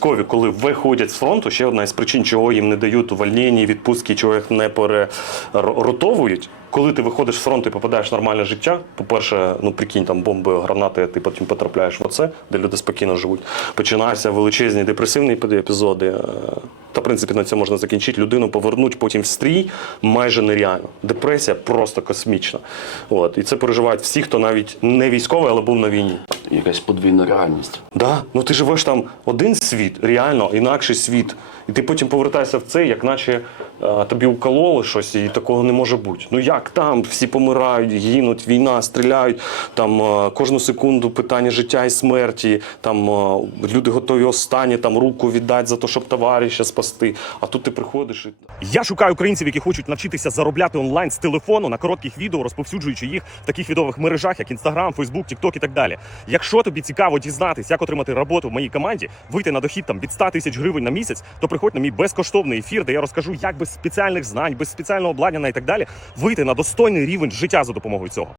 військові, коли виходять з фронту, ще одна із причин, чого їм не дають увольнення, відпустки, чого їх не переротовують. Коли ти виходиш з фронту і попадаєш в нормальне життя, по-перше, ну прикинь, там бомби, гранати, ти потім потрапляєш в оце, де люди спокійно живуть. Починаються величезні депресивні епізоди. е, Та, в принципі, на цьому можна закінчити. Людину повернуть потім в стрій майже нереально. Депресія просто космічна. От. І це переживають всі, хто навіть не військовий, але був на війні. Якась подвійна реальність. Да, ну ти живеш там один світ, реально інакший світ. І ти потім повертаєшся в цей, як наче е, тобі укололи щось, і такого не може бути. Ну як там всі помирають, гинуть, війна, стріляють, там е, кожну секунду питання життя і смерті, там е, люди готові останні там руку віддати за те, щоб товариша спасти. А тут ти приходиш і Я шукаю українців, які хочуть навчитися заробляти онлайн з телефону на коротких відео, розповсюджуючи їх в таких відових мережах, як Instagram, Facebook, TikTok і так далі. Якщо тобі цікаво дізнатись, як отримати роботу в моїй команді, вийти на дохід там від 100 тисяч гривень на місяць, то приходь на мій безкоштовний ефір, де я розкажу, як без спеціальних знань, без спеціального обладнання і так далі вийти на достойний рівень життя за допомогою цього.